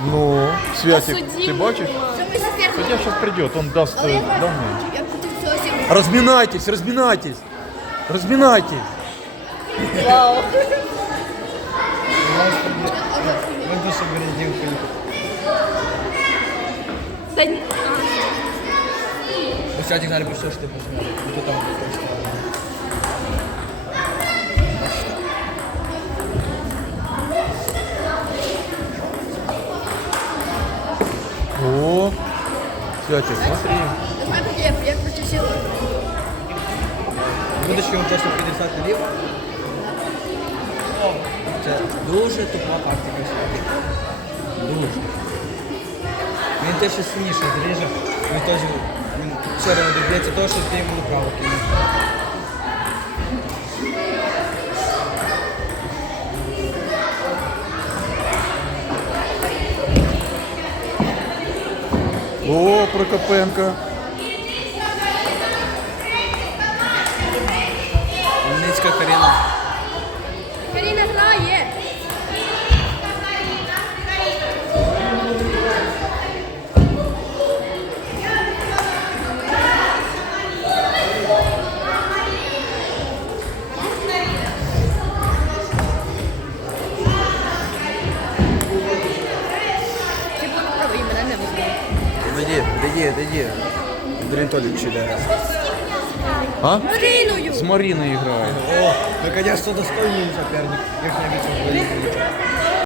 Ну, Святик, ты бачишь? Судья сейчас придет, он даст э, всім. Разминайтесь, разминайтесь. Разминайтесь. Вау. Грязилку. Та ні. Ну, Святик, наверное, пришел, что ты. Вот это там просто. О, Святик, смотри. Знаєте, я, я проти всього. Будучи він просто 50 лів. Це дуже тупа тактика Святик. Дуже. Він те, що сильніше зріже, він теж він все одно доб'ється того, що ти йому направо кинув. О, Прокопенко. Умницька Каріна. Каріна Веди, веди, веди. Андрій Анатолійович іде. А? Мариною. С Мариной играет. О, наконец-то достойний соперник. Як не вічно